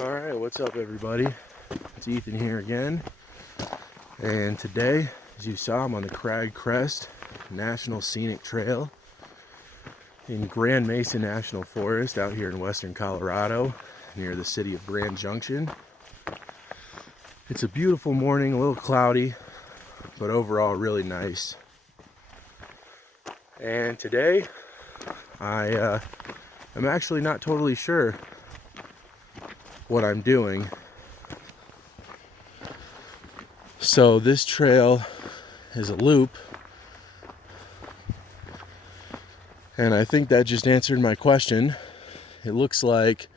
Alright, what's up everybody? It's Ethan here again. And today, as you saw, I'm on the Crag Crest National Scenic Trail in Grand Mesa National Forest out here in western Colorado near the city of Grand Junction. It's a beautiful morning, a little cloudy, but overall really nice. And today, I'm actually not totally sure what I'm doing. So this trail is a loop, and I think that just answered my question. It looks like,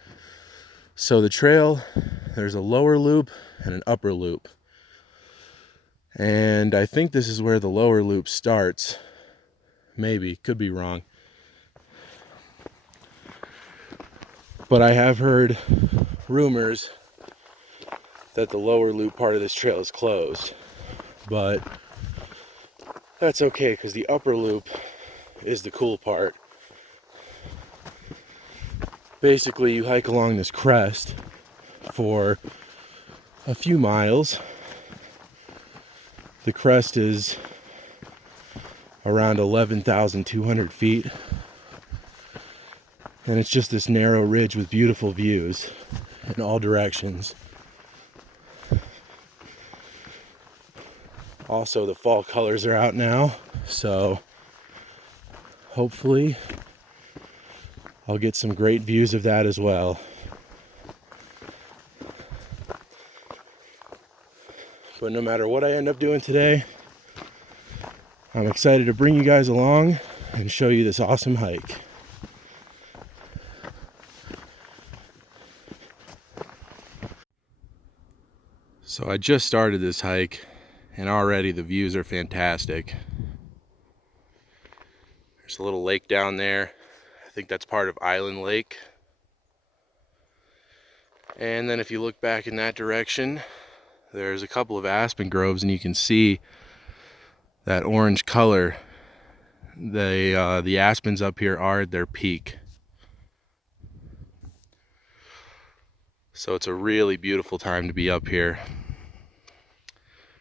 so the trail, there's a lower loop and an upper loop, and I think this is where the lower loop starts. Maybe, could be wrong, but I have heard rumors that the lower loop part of this trail is closed, but that's okay because the upper loop is the cool part. Basically, you hike along this crest for a few miles. The crest is around 11,200 feet, and it's just this narrow ridge with beautiful views in all directions. Also, the fall colors are out now, so hopefully I'll get some great views of that as well. But no matter what I end up doing today, I'm excited to bring you guys along and show you this awesome hike. So I just started this hike, and already the views are fantastic. There's a little lake down there. I think that's part of Island Lake. And then if you look back in that direction, there's a couple of aspen groves, and you can see that orange color. The aspens up here are at their peak. So it's a really beautiful time to be up here.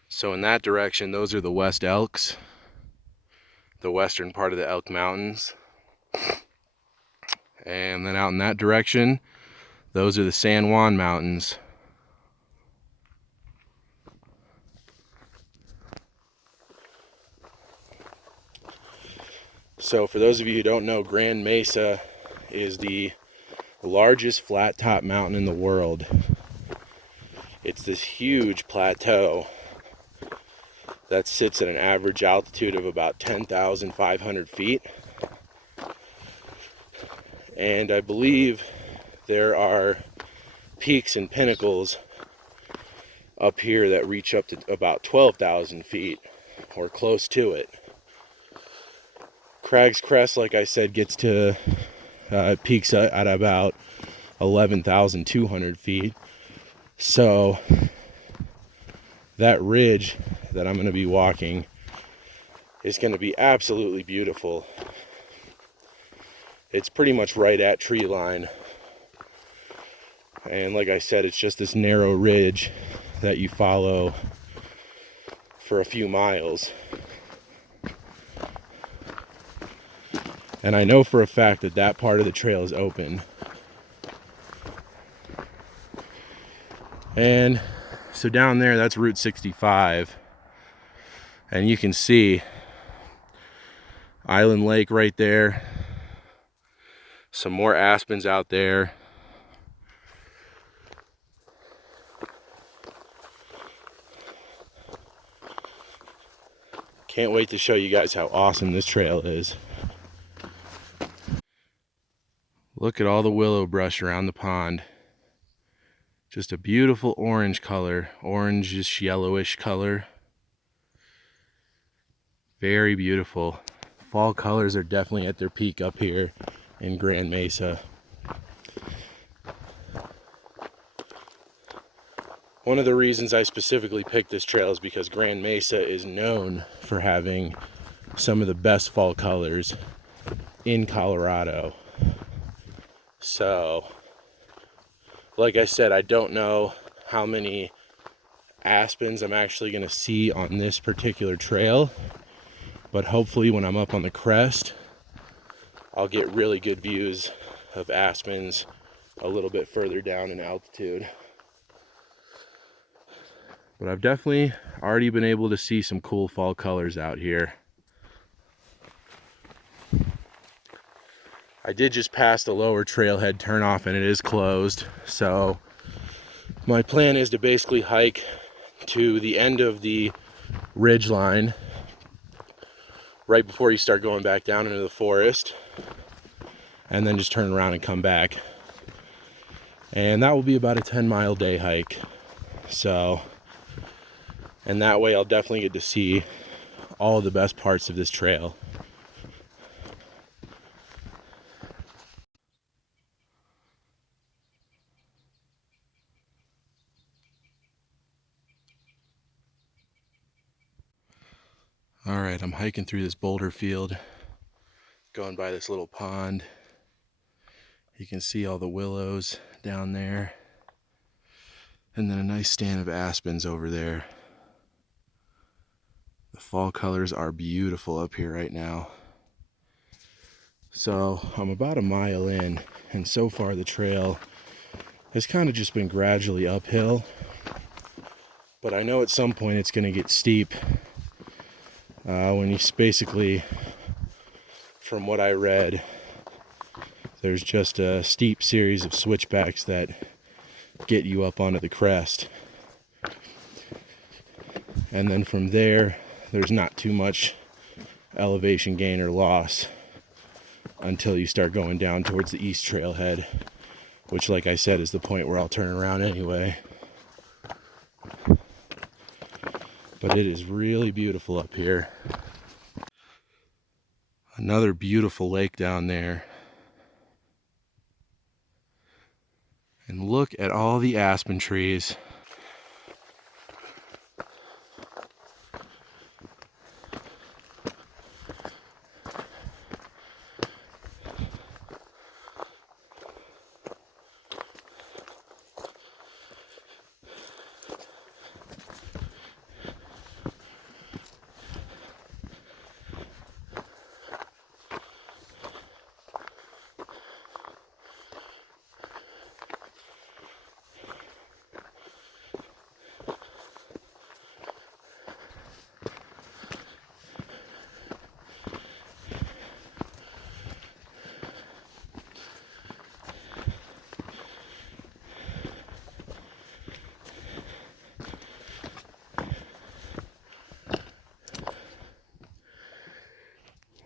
So in that direction, those are the West Elks, the western part of the Elk Mountains. And then out in that direction, those are the San Juan Mountains. So for those of you who don't know, Grand Mesa is the largest flat top mountain in the world. It's this huge plateau that sits at an average altitude of about 10,500 feet. And I believe there are peaks and pinnacles up here that reach up to about 12,000 feet or close to it. Crag's Crest, like I said, gets to peaks at about 11,200 feet. So that ridge that I'm going to be walking is going to be absolutely beautiful. It's pretty much right at tree line. And like I said, it's just this narrow ridge that you follow for a few miles. And I know for a fact that that part of the trail is open. And so down there, that's Route 65. And you can see Island Lake right there. Some more aspens out there. Can't wait to show you guys how awesome this trail is. Look at all the willow brush around the pond. Just a beautiful orange color, orangish yellowish color. Very beautiful. Fall colors are definitely at their peak up here in Grand Mesa. One of the reasons I specifically picked this trail is because Grand Mesa is known for having some of the best fall colors in Colorado. So Like I said, I don't know how many aspens I'm actually going to see on this particular trail, but hopefully when I'm up on the crest, I'll get really good views of aspens a little bit further down in altitude. But I've definitely already been able to see some cool fall colors out here. I did just pass the lower trailhead turnoff and it is closed, so my plan is to basically hike to the end of the ridge line right before you start going back down into the forest, and then just turn around and come back. And that will be about a 10-mile day hike. So, and that way I'll definitely get to see all of the best parts of this trail. All right, I'm hiking through this boulder field, going by this little pond. You can see all the willows down there, and then a nice stand of aspens over there. The fall colors are beautiful up here right now. So I'm about a mile in, and so far the trail has kind of just been gradually uphill, but I know at some point it's going to get steep when you basically, from what I read, there's just a steep series of switchbacks that get you up onto the crest, and then from there there's not too much elevation gain or loss until you start going down towards the east trailhead, which, like I said, is the point where I'll turn around anyway. But it is really beautiful up here. Another beautiful lake down there. And look at all the aspen trees.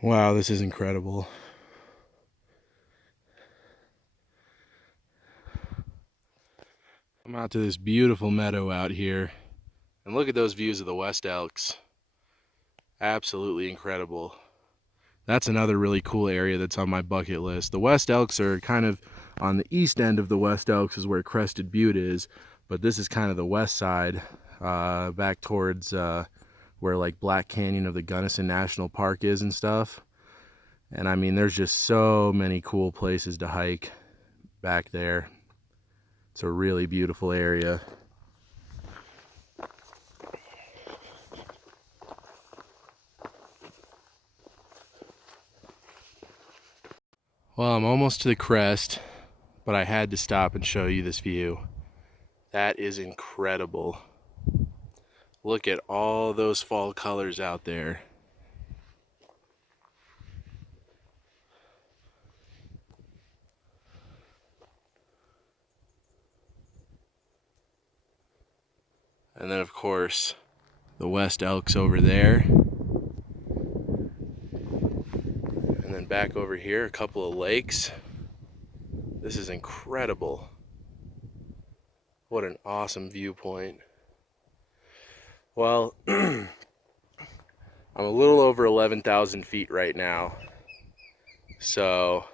Wow, this is incredible. I'm out to this beautiful meadow out here, and look at those views of the West Elks. Absolutely incredible. That's another really cool area that's on my bucket list. The West Elks are kind of on the east end of the West Elks is where Crested Butte is, but this is kind of the west side, back towards where like Black Canyon of the Gunnison National Park is and stuff. And I mean, there's just so many cool places to hike back there. It's a really beautiful area. Well, I'm almost to the crest, but I had to stop and show you this view. That is incredible. Look at all those fall colors out there. And then, of course, the West Elks over there. And then back over here, a couple of lakes. This is incredible. What an awesome viewpoint. Well, I'm a little over 11,000 feet right now. So,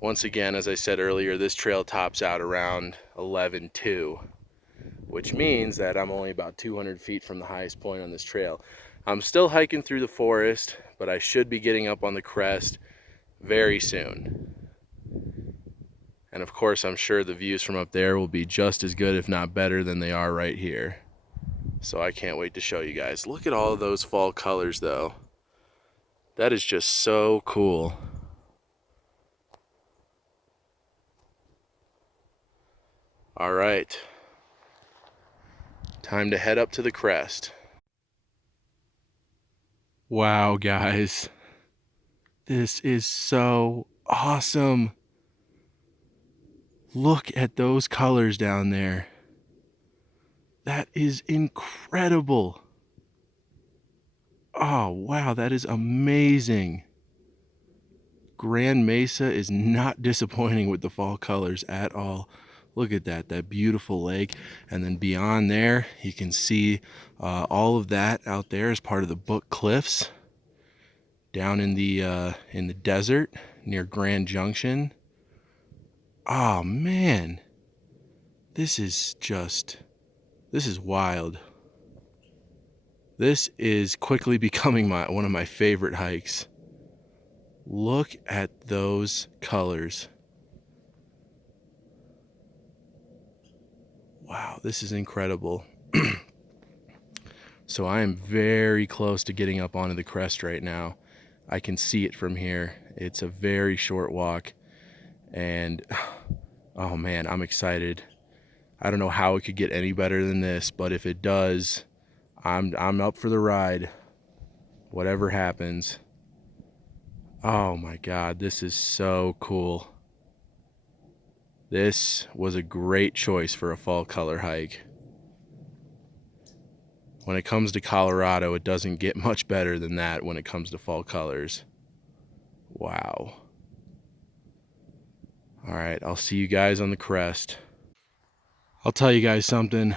once again, as I said earlier, this trail tops out around 11,200, which means that I'm only about 200 feet from the highest point on this trail. I'm still hiking through the forest, but I should be getting up on the crest very soon. And of course, I'm sure the views from up there will be just as good, if not better, than they are right here. So I can't wait to show you guys. Look at all of those fall colors though. That is just so cool. All right, time to head up to the crest. Wow, guys, this is so awesome. Look at those colors down there. That is incredible. Oh, wow, that is amazing. Grand Mesa is not disappointing with the fall colors at all. Look at that beautiful lake. And then beyond there, you can see all of that out there as part of the Book Cliffs down in the desert near Grand Junction. Oh man, this is wild. This is quickly becoming one of my favorite hikes. Look at those colors. Wow, this is incredible. So I am very close to getting up onto the crest right now. I can see it from here. It's a very short walk, and oh man, I'm excited. I don't know how it could get any better than this, but if it does, I'm up for the ride. Whatever happens. Oh my God, this is so cool. This was a great choice for a fall color hike. When it comes to Colorado, it doesn't get much better than that when it comes to fall colors. Wow. All right, I'll see you guys on the crest. I'll tell you guys something.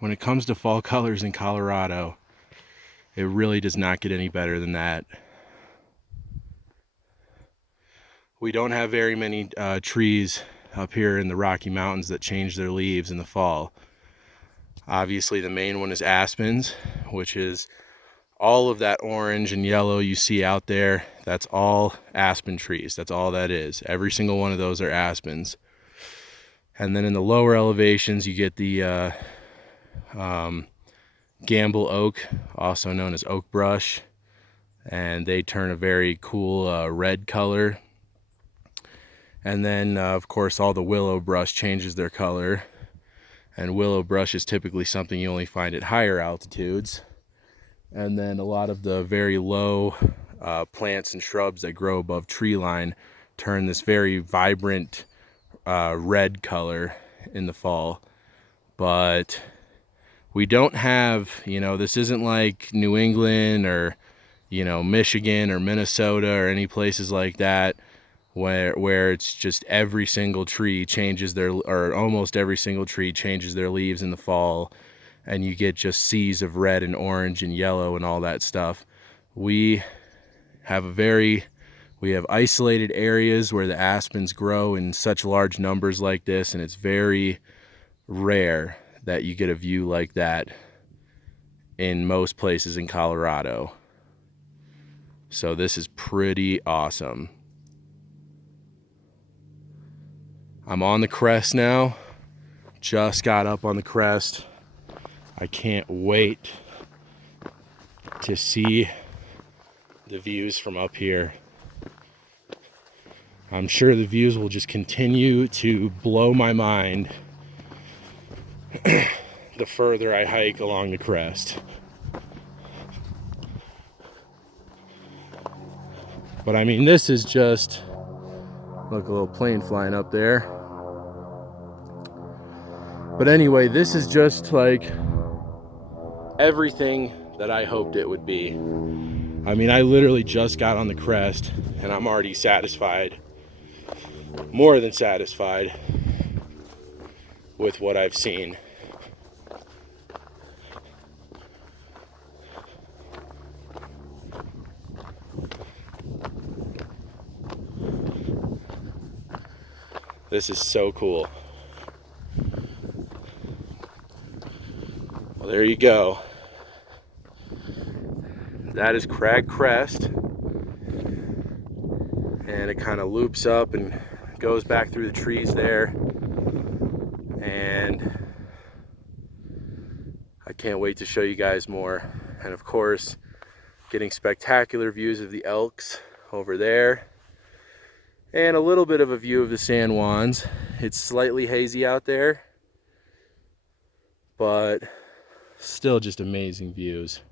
When it comes to fall colors in Colorado, it really does not get any better than that. We don't have very many trees up here in the Rocky Mountains that change their leaves in the fall. Obviously, the main one is aspens, which is all of that orange and yellow you see out there. That's all aspen trees. That's all that is. Every single one of those are aspens. And then in the lower elevations, you get the Gamble oak, also known as oak brush, and they turn a very cool red color. And then of course all the willow brush changes their color, and willow brush is typically something you only find at higher altitudes. And then a lot of the very low plants and shrubs that grow above tree line turn this very vibrant red color in the fall. But we don't have, this isn't like New England or, Michigan or Minnesota or any places like that where it's just every single tree changes or almost every single tree changes their leaves in the fall, and you get just seas of red and orange and yellow and all that stuff. We have isolated areas where the aspens grow in such large numbers like this, and it's very rare that you get a view like that in most places in Colorado. So this is pretty awesome. I'm on the crest now. Just got up on the crest. I can't wait to see the views from up here. I'm sure the views will just continue to blow my mind the further I hike along the crest. But I mean, this is just, look, a little plane flying up there. But anyway, this is just like everything that I hoped it would be. I mean, I literally just got on the crest and I'm already satisfied, more than satisfied with what I've seen. This is so cool. Well, there you go. That is Crag Crest, and it kind of loops up and goes back through the trees there, and I can't wait to show you guys more. And of course, getting spectacular views of the elks over there, and a little bit of a view of the San Juans. It's slightly hazy out there, but still just amazing views.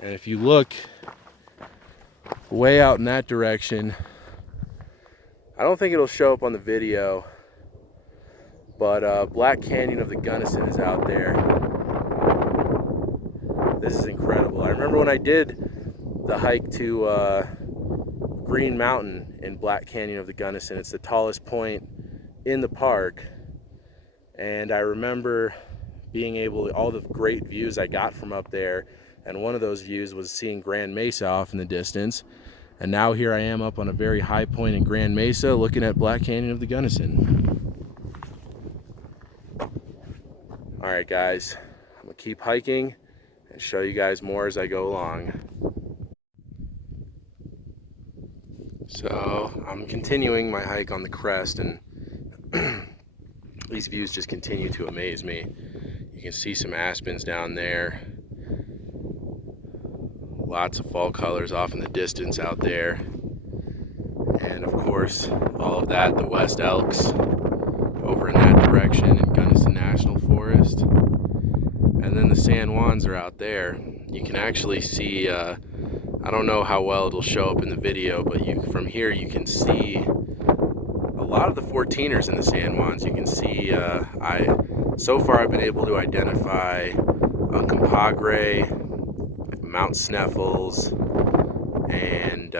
And if you look way out in that direction, I don't think it'll show up on the video, but Black Canyon of the Gunnison is out there. This is incredible. I remember when I did the hike to Green Mountain in Black Canyon of the Gunnison. It's the tallest point in the park, and I remember being able to, all the great views I got from up there, and one of those views was seeing Grand Mesa off in the distance. And now here I am up on a very high point in Grand Mesa looking at Black Canyon of the Gunnison. Alright guys, I'm gonna keep hiking and show you guys more as I go along. So I'm continuing my hike on the crest, and these views just continue to amaze me. You can see some aspens down there. Lots of fall colors off in the distance out there. And of course, all of that, the West Elks over in that direction in Gunnison National Forest. And then the San Juans are out there. You can actually see, I don't know how well it'll show up in the video, but from here you can see a lot of the 14ers in the San Juans. You can see, so far I've been able to identify Uncompahgre, Mount Sneffels, and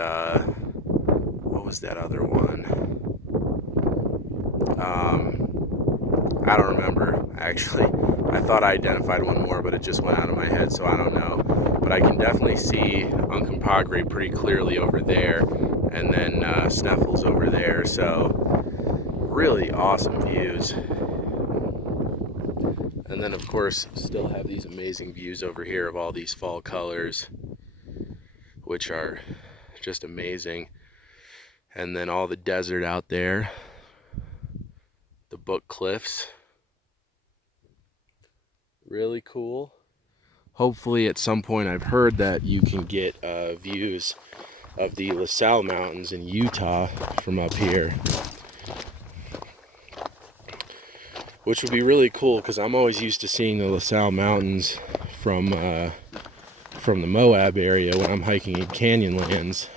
what was that other one? I don't remember, actually. I thought I identified one more, but it just went out of my head, so I don't know. But I can definitely see Uncompahgre pretty clearly over there, and then Sneffels over there, so really awesome views. And then of course still have these amazing views over here of all these fall colors, which are just amazing. And then all the desert out there, the Book Cliffs, really cool. Hopefully at some point, I've heard that you can get views of the LaSalle Mountains in Utah from up here, which would be really cool because I'm always used to seeing the LaSalle Mountains from the Moab area when I'm hiking in Canyonlands.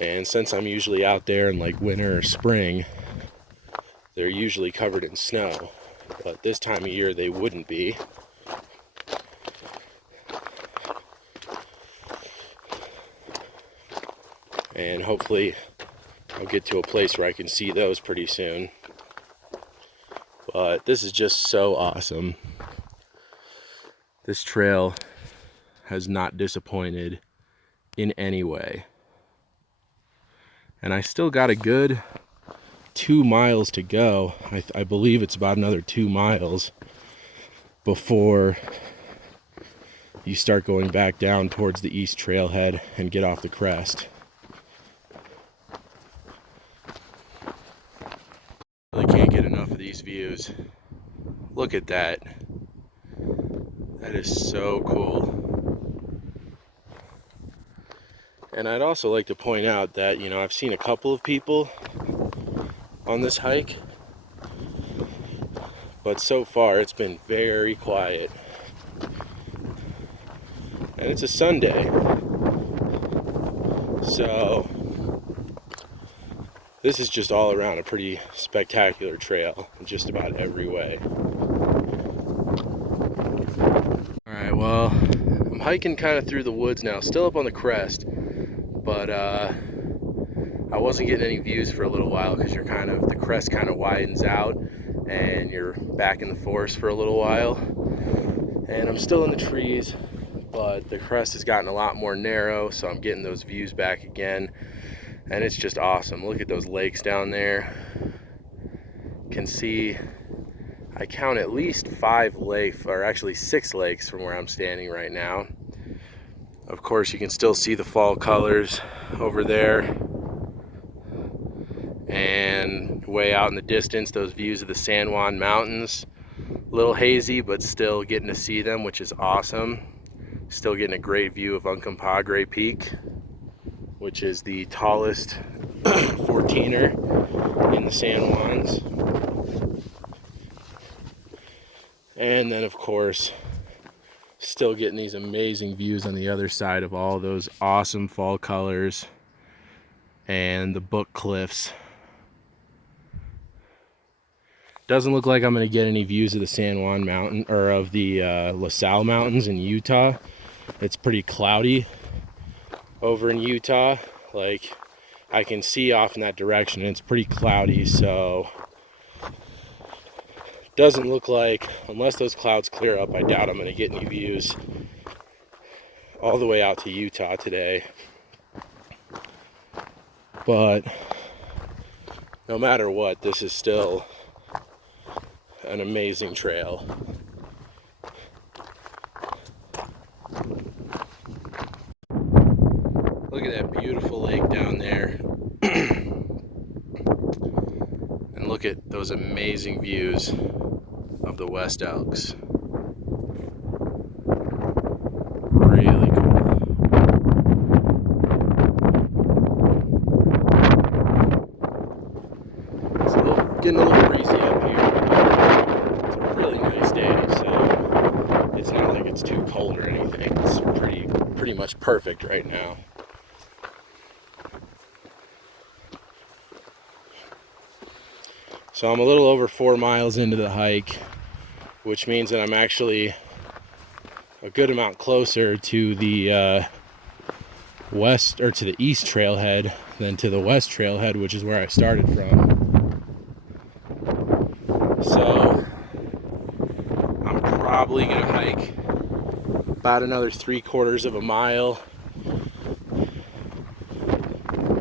And since I'm usually out there in like winter or spring, they're usually covered in snow. But this time of year they wouldn't be. And hopefully I'll get to a place where I can see those pretty soon. But this is just so awesome. This trail has not disappointed in any way. And I still got a good 2 miles to go. I believe it's about another 2 miles before you start going back down towards the east trailhead and get off the crest. I really can't get enough of these views. Look at that. That is so cool. And I'd also like to point out that, you know, I've seen a couple of people on this hike, but so far it's been very quiet. And it's a Sunday, so this is just all around a pretty spectacular trail in just about every way. Alright, well, I'm hiking kind of through the woods now, still up on the crest, but I wasn't getting any views for a little while because the crest kind of widens out and you're back in the forest for a little while. And I'm still in the trees, but the crest has gotten a lot more narrow, so I'm getting those views back again. And it's just awesome. Look at those lakes down there. Can see, I count at least 5 lakes, or actually 6 lakes from where I'm standing right now. Of course, you can still see the fall colors over there. And way out in the distance, those views of the San Juan Mountains. A little hazy, but still getting to see them, which is awesome. Still getting a great view of Uncompahgre Peak, which is the tallest 14er in the San Juans. And then, of course, still getting these amazing views on the other side of all those awesome fall colors and the Book Cliffs. Doesn't look like I'm going to get any views of the San Juan Mountain or of the La Salle Mountains in Utah. It's pretty cloudy over in Utah. Like, I can see off in that direction and it's pretty cloudy, so doesn't look like, unless those clouds clear up, I doubt I'm going to get any views all the way out to Utah today. But no matter what, this is still an amazing trail. Look at that beautiful lake down there. And look at those amazing views of the West Elks. Really cool. It's getting a little breezy up here. It's a really nice day, so it's not like it's too cold or anything. It's pretty much perfect right now. So I'm a little over 4 miles into the hike, which means that I'm actually a good amount closer to the west, or to the east trailhead than to the west trailhead, which is where I started from. So I'm probably gonna hike about another 3/4 of a mile,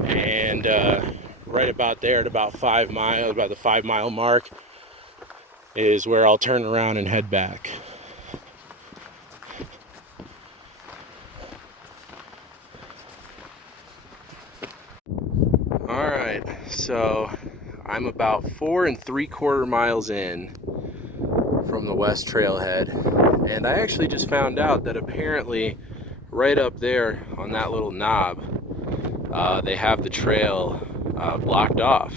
and right about there at about 5 miles, about the 5 mile mark, is where I'll turn around and head back. Alright, so I'm about 4 3/4 miles in from the west trailhead, and I actually just found out that apparently right up there on that little knob, they have the trail blocked off.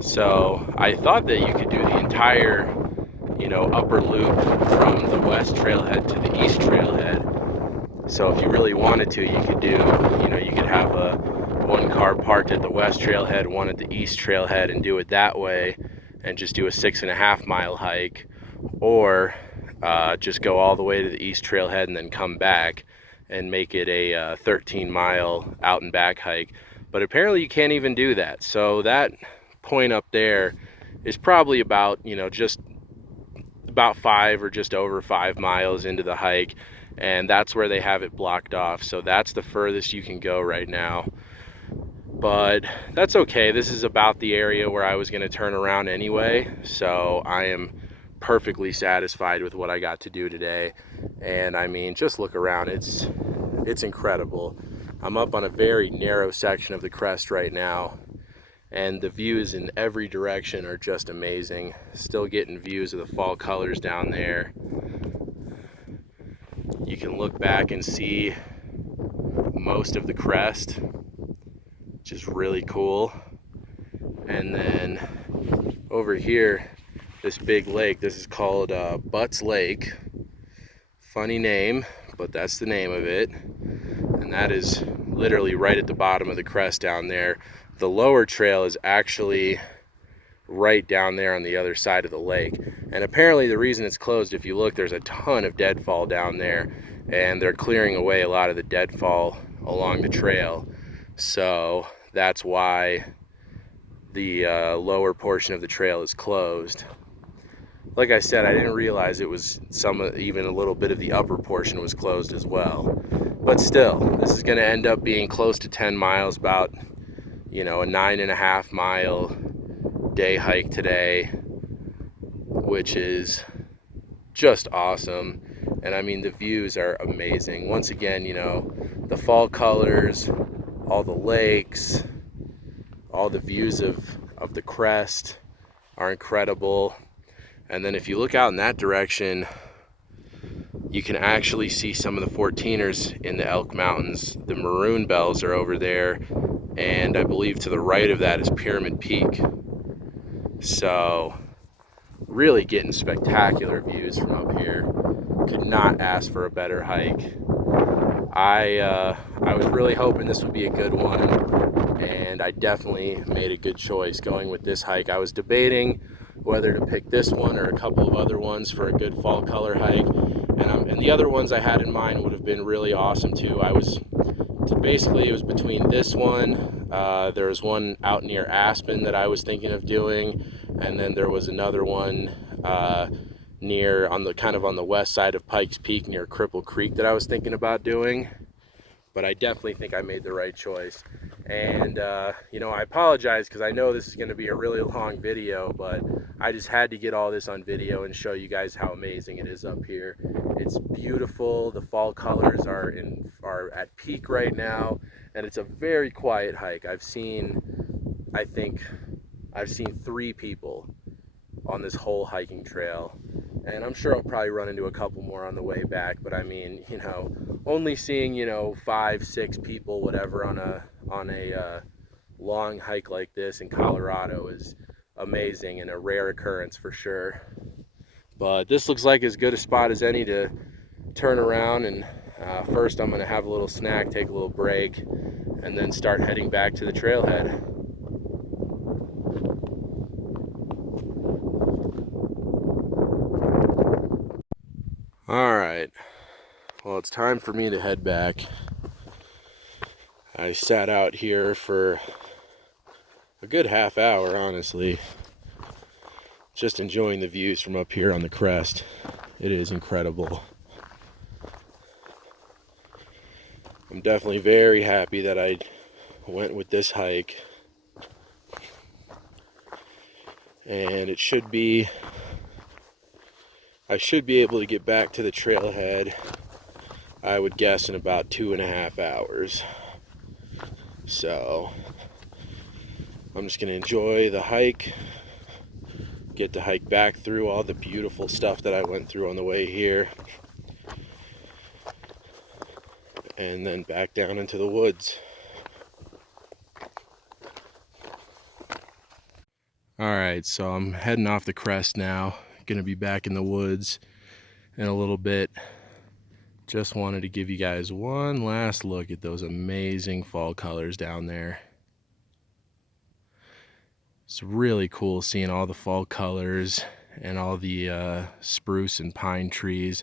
So I thought that you could do the entire, upper loop from the west trailhead to the east trailhead. So if you really wanted to, you could do, you could have one car parked at the west trailhead, one at the east trailhead, and do it that way, and just do a 6.5 mile hike, or just go all the way to the east trailhead and then come back and make it a 13 mile out and back hike. But apparently you can't even do that. So that point up there is probably about, just about 5 or just over 5 miles into the hike, and that's where they have it blocked off. So that's the furthest you can go right now. But that's okay. This is about the area where I was going to turn around anyway, so I am perfectly satisfied with what I got to do today. And I mean, just look around. It's incredible. I'm up on a very narrow section of the crest right now, and the views in every direction are just amazing. Still getting views of the fall colors down there. You can look back and see most of the crest, which is really cool. And then over here, this big lake, this is called Butts Lake. Funny name, but that's the name of it. And that is literally right at the bottom of the crest down there. The lower trail is actually right down there on the other side of the lake. And apparently the reason it's closed, if you look, there's a ton of deadfall down there, and they're clearing away a lot of the deadfall along the trail. So that's why the lower portion of the trail is closed. Like I said, I didn't realize it was even a little bit of the upper portion was closed as well. But still, this is going to end up being close to 10 miles, about, a 9.5 mile day hike today, which is just awesome. And I mean, the views are amazing. Once again, you know, the fall colors, all the lakes, all the views of the crest are incredible. And then if you look out in that direction, you can actually see some of the 14ers in the Elk Mountains. The maroon bells are over there, and I believe to the right of that is Pyramid Peak. So really getting spectacular views from up here. Could not ask for a better hike. I was really hoping this would be a good one, and I definitely made a good choice going with this hike. I was debating whether to pick this one or a couple of other ones for a good fall color hike, and the other ones I had in mind would have been really awesome too. Basically, it was between this one, there was one out near Aspen that I was thinking of doing, and then there was another one near on the west side of Pikes Peak near Cripple Creek that I was thinking about doing. But I definitely think I made the right choice. And you know, I apologize because I know this is going to be a really long video, but I just had to get all this on video and show you guys how amazing it is up here. It's beautiful. The fall colors are at peak right now, and it's a very quiet hike. I think I've seen 3 people on this whole hiking trail, and I'm sure I'll probably run into a couple more on the way back, but I mean, you know, only seeing, you know, 5, 6 people, whatever, on a long hike like this in Colorado is amazing and a rare occurrence for sure. But this looks like as good a spot as any to turn around, and first I'm gonna have a little snack, take a little break, and then start heading back to the trailhead. All right, well, it's time for me to head back. I sat out here for a good half hour, honestly, just enjoying the views from up here on the crest. It is incredible. I'm definitely very happy that I went with this hike, and I should be able to get back to the trailhead, I would guess, in about 2.5 hours. So I'm just gonna enjoy the hike, get to hike back through all the beautiful stuff that I went through on the way here, and then back down into the woods. Alright, so I'm heading off the crest now. Gonna be back in the woods in a little bit. Just wanted to give you guys one last look at those amazing fall colors down there. It's really cool seeing all the fall colors and all the spruce and pine trees,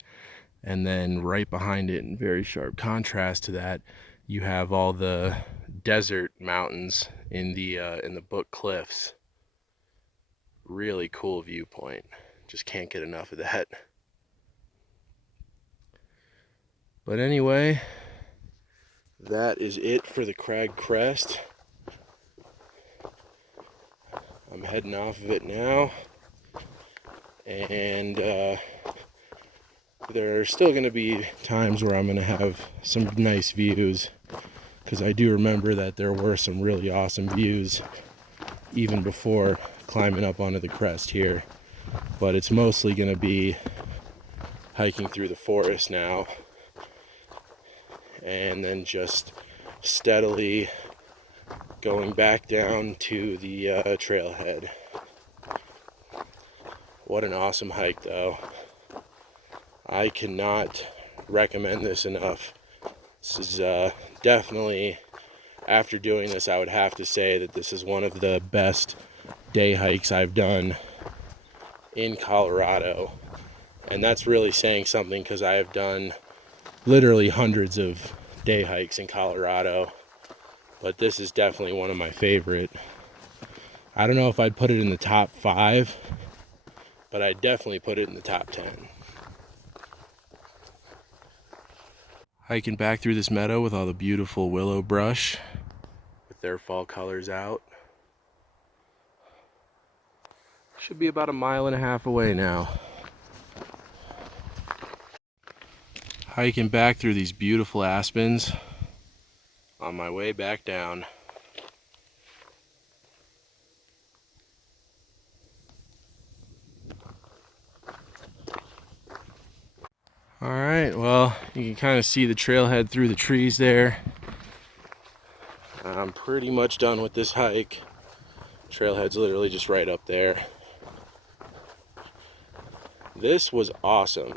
and then right behind it, in very sharp contrast to that, you have all the desert mountains in the Book Cliffs. Really cool viewpoint. Just can't get enough of that. But anyway, that is it for the Crag Crest. I'm heading off of it now, and there are still going to be times where I'm going to have some nice views, because I do remember that there were some really awesome views even before climbing up onto the crest here. But it's mostly going to be hiking through the forest now, and then just steadily going back down to the trailhead. What an awesome hike, though. I cannot recommend this enough. This is definitely, after doing this, I would have to say that this is one of the best day hikes I've done in Colorado. And that's really saying something, because I have done literally hundreds of day hikes in Colorado, but this is definitely one of my favorite. I don't know if I'd put it in the top 5, but I'd definitely put it in the top 10. Hiking back through this meadow with all the beautiful willow brush with their fall colors out. Should be about 1.5 miles away now. Hiking back through these beautiful aspens on my way back down. All right, well, you can kind of see the trailhead through the trees there. I'm pretty much done with this hike. Trailhead's literally just right up there. This was awesome.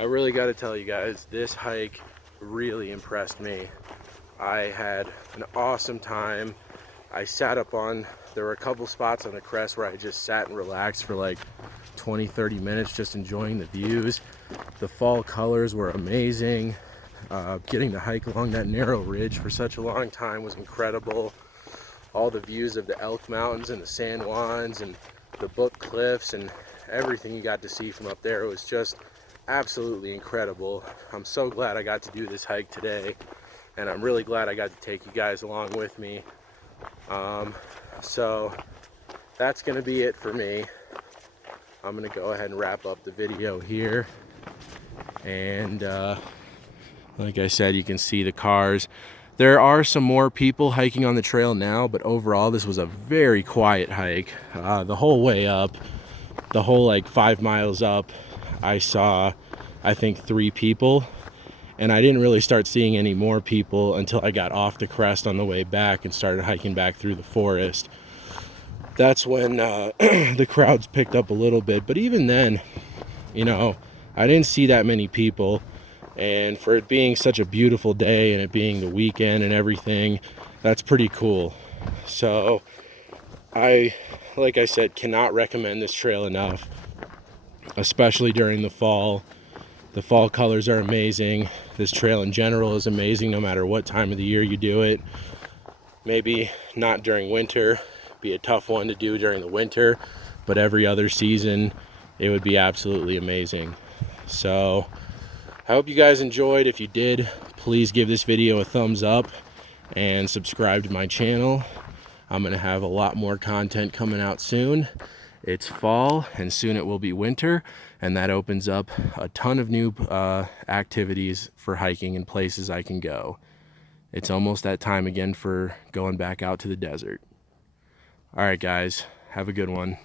I really got to tell you guys, this hike really impressed me. I had an awesome time. I sat up on, there were a couple spots on the crest where I just sat and relaxed for like 20-30 minutes just enjoying the views. The fall colors were amazing. Getting to hike along that narrow ridge for such a long time was incredible. All the views of the Elk Mountains and the San Juans and the Book Cliffs and everything you got to see from up there, it was just absolutely incredible. I'm so glad I got to do this hike today, and I'm really glad I got to take you guys along with me. So that's gonna be it for me. I'm gonna go ahead and wrap up the video here, and like I said, you can see the cars. There are some more people hiking on the trail now, but overall this was a very quiet hike. The whole way up, the whole like 5 miles up, I saw I think 3 people, and I didn't really start seeing any more people until I got off the crest on the way back and started hiking back through the forest. That's when the crowds picked up a little bit, but even then, you know, I didn't see that many people. And for it being such a beautiful day and it being the weekend and everything, that's pretty cool. So I, like I said, cannot recommend this trail enough, especially during the fall. The fall colors are amazing. This trail in general is amazing no matter what time of the year you do it. Maybe not during winter, be a tough one to do during the winter, but every other season it would be absolutely amazing. So I hope you guys enjoyed. If you did, please give this video a thumbs up and subscribe to my channel. I'm gonna have a lot more content coming out soon. It's fall and soon it will be winter, and that opens up a ton of new activities for hiking and places I can go. It's almost that time again for going back out to the desert. All right, guys, have a good one.